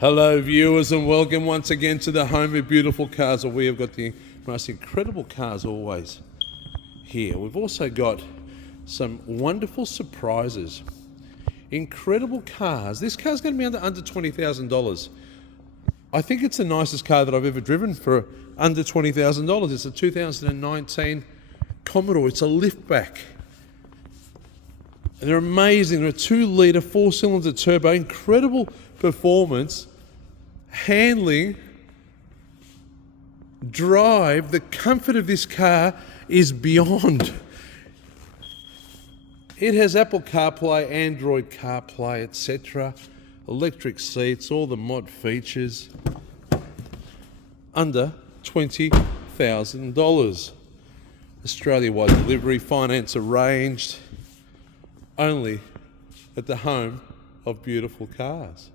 Hello viewers and welcome once again to the home of beautiful cars. We have got the most incredible cars always here. We've also got some wonderful surprises. Incredible cars. This car's going to be under $20,000. I think it's the nicest car that I've ever driven for under $20,000. It's a 2019 Commodore. It's a liftback. And they're amazing. They're a 2-litre, 4-cylinder turbo. Incredible performance, handling, drive. The comfort of this car is beyond. It has Apple CarPlay, Android CarPlay, etc. Electric seats, all the mod features. Under $20,000. Australia-wide delivery, finance arranged. Only at the home of beautiful cars.